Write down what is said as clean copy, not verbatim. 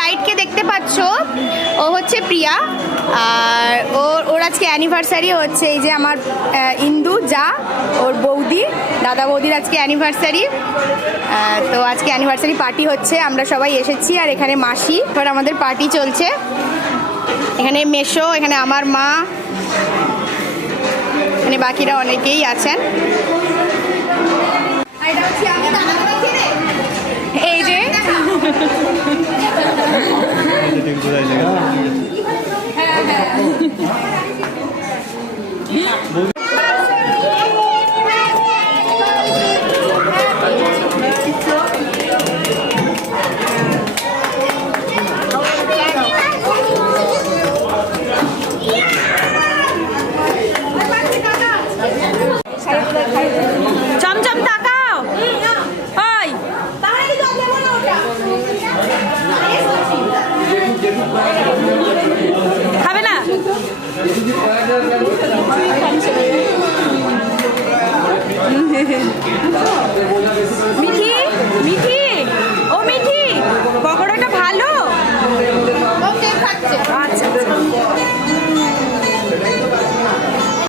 ব্রাইডকে দেখতে পাচ্ছ, ও হচ্ছে প্রিয়া। আর ওর আজকে অ্যানিভার্সারি হচ্ছে। এই যে আমার ইন্দু যা, ওর বৌদি, দাদা বৌদির আজকে অ্যানিভার্সারি। তো আজকে অ্যানিভার্সারি পার্টি হচ্ছে, আমরা সবাই এসেছি। আর এখানে মাসি, এবার আমাদের পার্টি চলছে। এখানে মেশো, এখানে আমার মা, এখানে বাকিরা অনেকেই আছেন। এই যে চমচম তাকাও। ওই খাবে না?